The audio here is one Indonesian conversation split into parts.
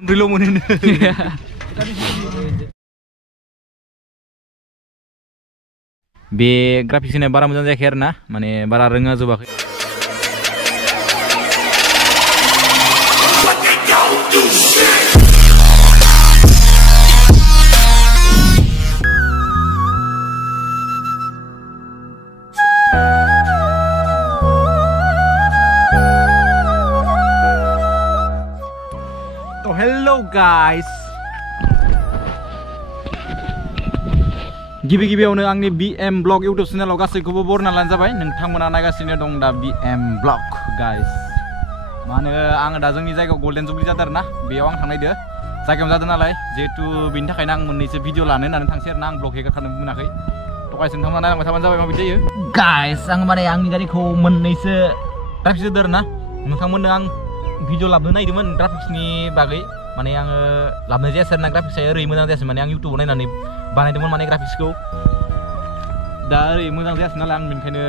Reload monin. Be graphicsnya bara moजां जायाखै आरोना माने बारा रोङा जोबाखै तो हेलो गाइस गिबि-गिबियावनो आंनि BM ब्लग YouTube चेनेलाव गासैखौबो बरना लानो जाबाय नोंथांमोना नायगासिनो दं दा BM ब्लग गाइस माने आं दा जोंनि जायगायाव गोल्डेन जुबली जादों आरोना बेयाव आं थांनायदो जायगायाव जादों नालाय जेहेतु बेनि थाखायनो आं मोननैसो भिडिअ लानो होननानै थांसै आरोना आं ब्लग हेगारखानो मोनाखै तो गाइस नोंथांमोना नायलांबाय थाबानो जाबाय माबायदि जायो गाइस आं माने आंनि गारिखौ मोननैसो ग्राफिक्स होदों आरोना नोंथांमोननो आं भिडिअ लाबोनो नागिरदोंमोन ग्राफिक्सनि बागै माने आङो लाबोनाय जायासै आरोना ग्राफिक्सआ ओरै मोजां जायासै माने आं इउटुबाव नायनानै बानायदोंमोन माने ग्राफिक्सखौ दा ओरै मोजां जायासै नालाय आं बेनिखायनो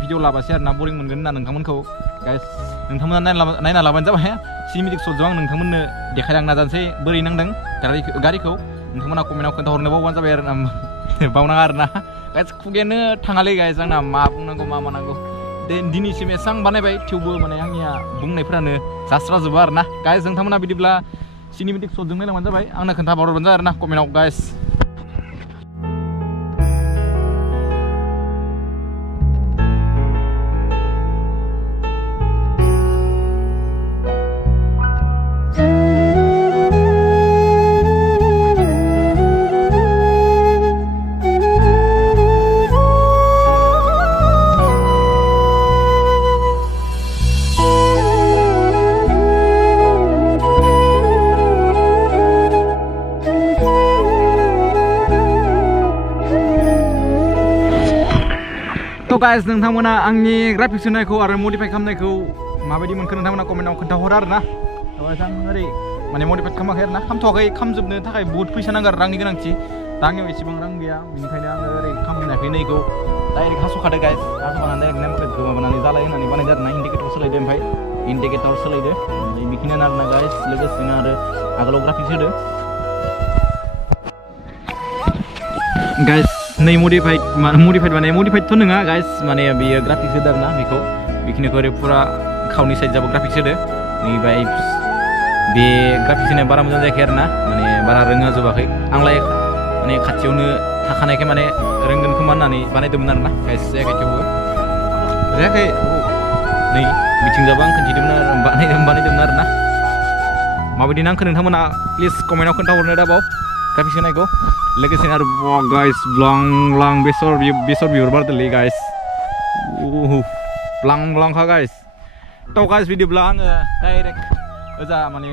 भिडिअ लाबासै आरोना बरिं मोनगोन होनना नोंथांमोनखौ गाइस नोंथांमोना नायना लाबानो जाबाय सिनेमेटिक शटजों आं नोंथांमोननो देखायलांनो नाजानोसै बोरै नांदों गारिखौ नोंथांमोना कमेन्टआव खोन्थाहरनो बावबानो जाबाय आरोना बावनाङा आरोना गाइस खुगायानो थाङालै गाइस आंना मा बुंनांगौ मा मानांगौ दिनैसिम एसेबां बानायबाय थेवबो माने आंनिया बुंनायफोरानो जास्राजोबो आरोना गाइस नोंथांमोना बिदिब्ला सिनेमेटिक शटजों नायलांबानो जाबाय आंनो खोन्थाहरबानो जाबाय आरोना कमेन्टआव गाइस तो गाइस नोंथांमोना आंनि ग्राफिक्स होनायखौ आरो मडिफाइ खालामनायखौ माबायदि मोनखो नोंथांमोना कमेन्टआव खोन्थाहर आरोना आं ओरै माने मडिफाइ खालामाखै आरोना खालामथ'वाखै खालामजोबनो थाखाय बहुत फैसा नांगौ आरो रांनि गोनांथि दा आंनियाव एसेबां रां गैया बेनिखायनो आङो ओरै खालामफिनाखै नैखौ डाइरेक्ट हास'खादो गाइस हास'खानानै डाइरेक्ट नेमखौ माबानानै जालाय होननानै बानायदो आरोना इन्डिकेटर सोलायदो ओमफ्राय इन्डिकेटर सोलायदो बेखिनियानो आरोना गाइस लोगोसेनो आरो आगोलाव ग्राफिक्स होदो गाइस नै मडिफाइड माने मडिफाइडथ' नङा गाइस माने बेयो ग्राफिक्स होदो आरोना बेखिनिखौ ओरै फुरा खावनि साइड जाबो ग्राफिक्स होदो बेनिफ्राय बे ग्राफिक्स होनाया बारा मोजां जायाखै आरोना माने बारा रोङा जोबाखै आंलाय माने खाथियावनो थाखानायखाय माने रोंगोन खोमा होननानै बानायदोंमोन आरोना गाइस जायाखै थेवबो जायाखै नै बिथिंजाबो आं खोन्थिदोंमोन आरो बानायदोंमोन आरोना माबायदि नांखो नोंथांमोना प्लिज कमेन्टआव खोन्थाहरनो दाबाव ग्राफिक्स होनायखौ लोगोसेनो आरो गाइस ब्लां बेसर बिबार बारदोंलै गाइस ब्लांखा गाइस तो गाइस बिदिब्ला आङो डाइरेक्ट ओजा माने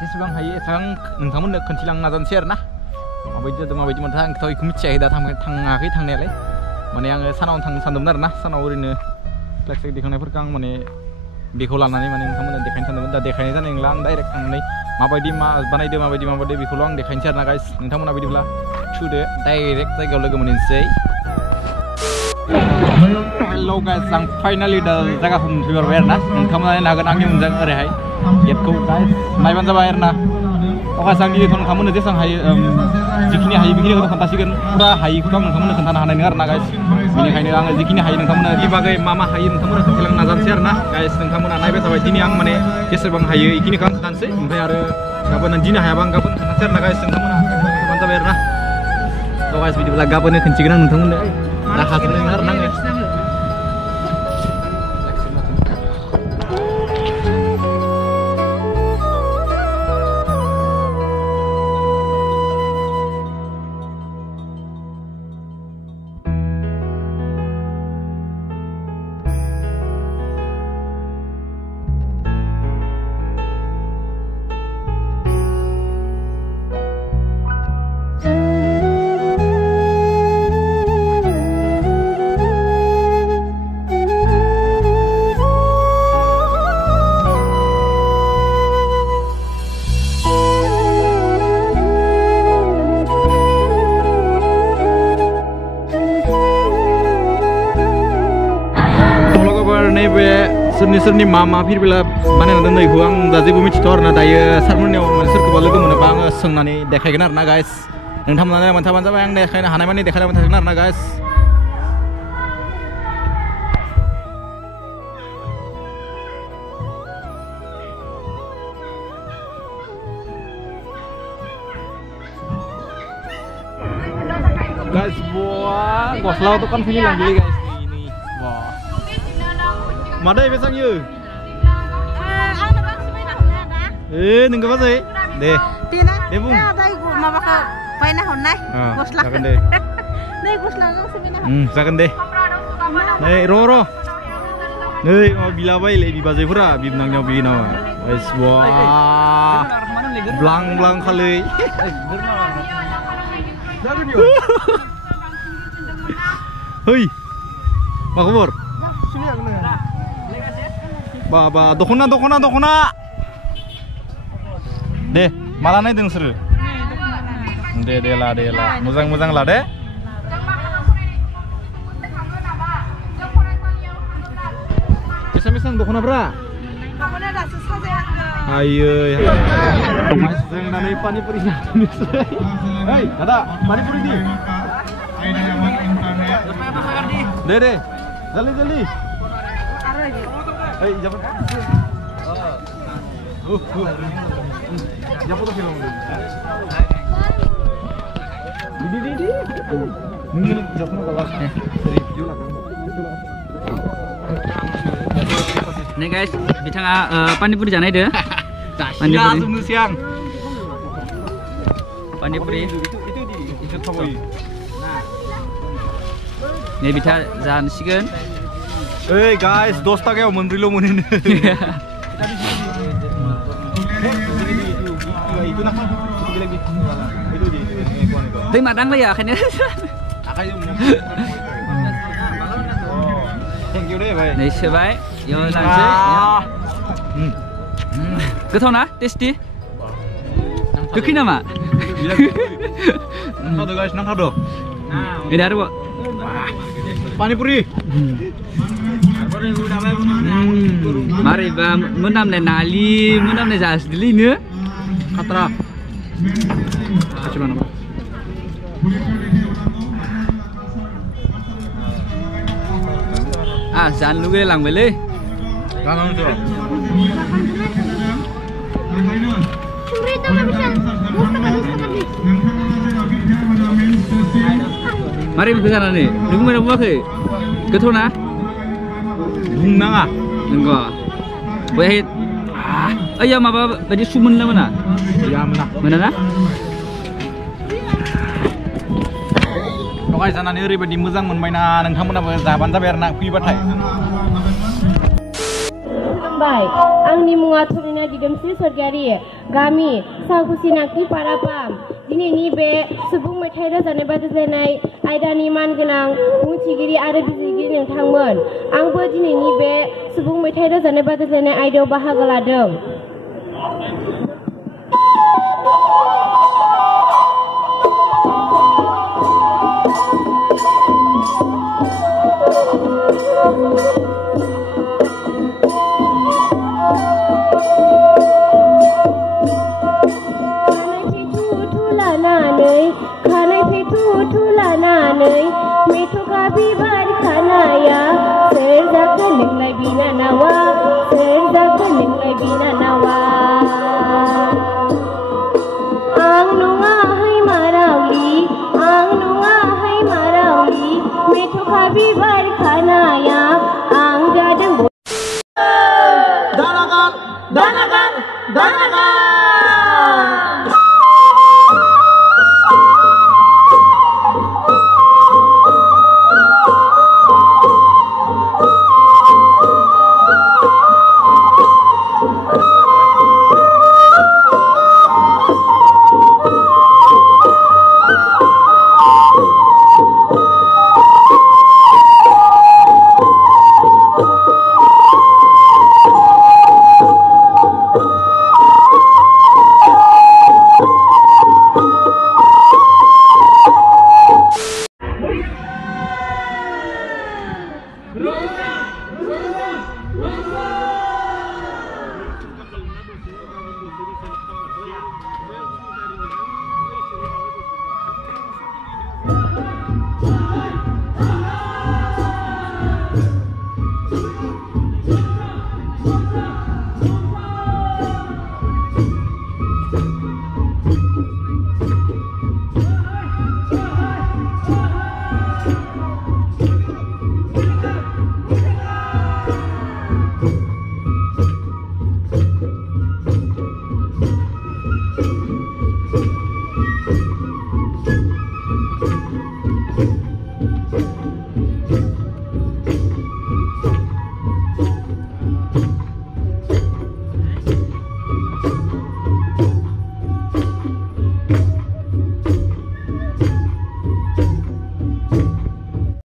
जेसेबां हायो एसेबां नोंथांमोननो खोन्थिलांनो नाजानोसै आरोना माबायदि जादों माबायदि मोनदों आंथ' बेखौ मिथियाखै दा थाङाखै थांनायालाय माने आङो सानावनो थांनो सानदोंमोन आरोना सानाव ओरैनो फ्लेक्स देखायनायफोरखौ आं माने बेखौ लानानै माने नोंथांमोननो देखायनो सानदोंमोन दा देखायनाय जानाय नंला आं डाइरेक्ट थांनानै माबायदि मा बानायदो माबायदि बेखौल' आं देखायनोसै आरोना गाइस नोंथांमोना बिदिब्ला थुदो डाइरेक्ट जायगायाव लोगो मोनहैनोसै हेल' गाइस आं फाइनालि दा जायगाखौ मोनफैबाय आरोना नोंथांमोना नायनो हागोन आंनि मोनजों ओरैहाय गेटखौ गाइस नायबानो जाबाय आरोना गाइस आं दिनैथ' नोंथांमोननो जेसेबां हायो जिखिनि हायो बेखिनिखौ खोन्थासिगोन फुरा हायिखौथ' आं नोंथांमोननो खोन्थानो हानाय नङा आरोना गाइस बेनिखायनो आङो जिखिनि हायो नोंथांमोननो बेनि बागै मा हायो नोंथांमोननो खोन्थालांनो नाजानोसै आरोना गाइस नोंथांमोना नायबाय थाबाय दिनै आं माने जेसेबां हायो बेखिनिखौ आं खोन्थानोसै ओमफ्राय आरो गाबोन दिनै हायाबा आं गाबोन खोन्थानोसै आरोना गाइस नोंथांमोना खोन्थाबानो जाबाय आरोना तो गाइस बिदिब्ला गाबोननो खोन्थिगोन आं नोंथांमोननो दा हाजोबनाय नङा आरोना आङो इसोरनि मा फिरबिला बानायना दोननाय इखौ आं दा जेबो मिथिथ'आ आरोना दायो सारमोननियाव माने सोरखौबा लोगो मोनोबा आङो सोंनानै देखायगोन आरोना गाइस नोंथांमोना नायबाय थाबानो जाबाय आं देखायनो हानाय मानि देखायलांबाय थागोन आरोना guys guys, wah, goslau tuh kan sini lagi guys ini, wah. Mana ya besangnya? Nengke apa sih? Deh. Deh bung. Mau bakal painah honai, goslau. Sakan deh. Nih goslau kan sini. Sakan deh. Nih ro. Nih mau bila bay lebih bazai pura, bintang nyawa bina. Guys, wah. Blang kali. Hei, apa kabar? Ba, dokona. Deh, malah naik dengan seru. Deh lah, muzang lah deh. Bisa dokona bra. Dokona dah susah saya. Ayo, Mas, yang nanti panipuri Hei, ada panipuri di. Deh, jali. Hei, jangan. Jangan foto film. Di. Ini jangan kelas. Review lah. Nih guys, bicara panipuri jangan deh. Panipuri siang. Panipuri. Itu tawai. Nih bicara jangan sigen. Hey guys, 10 taka ya menrilo munin. Itu nak lagi. Itu di itu. Tapi madang lah ya akhirnya. Thank you deh, bye. Nih sebaik, yo langsung. Getau na, tasty. Kekini nama. Nangkado guys, nangkado. Ini ada bu. Panipuri. Mari ba, menam ne nali, menam ne jas dili ne. Katra. Kasih mana? Jangan lupa lang beli. Jangan lupa. Mari ke sana nih. Nunggu mana buat ke? Ketemu na? Bunga ah? Enggak. Wahid. Ayam apa? Baju sumun lah mana? Ya mana na? Guys, sana nih ribet muzang menmaina nengkamu zaban zabar nak pi batai. Baik, आंनि मुङा थुरिना दिदोमस्रि सरगियारि गामि सावखुसिनाखि पारापाम दिनैनि बे सुबुं मेथाइ रोजाबनाय बादायलायनाय आयदानि मानगोनां बुंथिगिरि आरो बिजिरगिरि नोंथांमोन आंबो दिनैनि बे सुबुं मेथाइ रोजाबनाय बादायलायनाय आयदायाव बाहागो लादों मेथ'खा बिबार खानाया सोर जाखो नोंलाय बिनानावा सोर जाखो नोंलाय बिनानावा आं नङाहाय मारावलि मेथ'खा बिबार खानाया आं जादों दानागान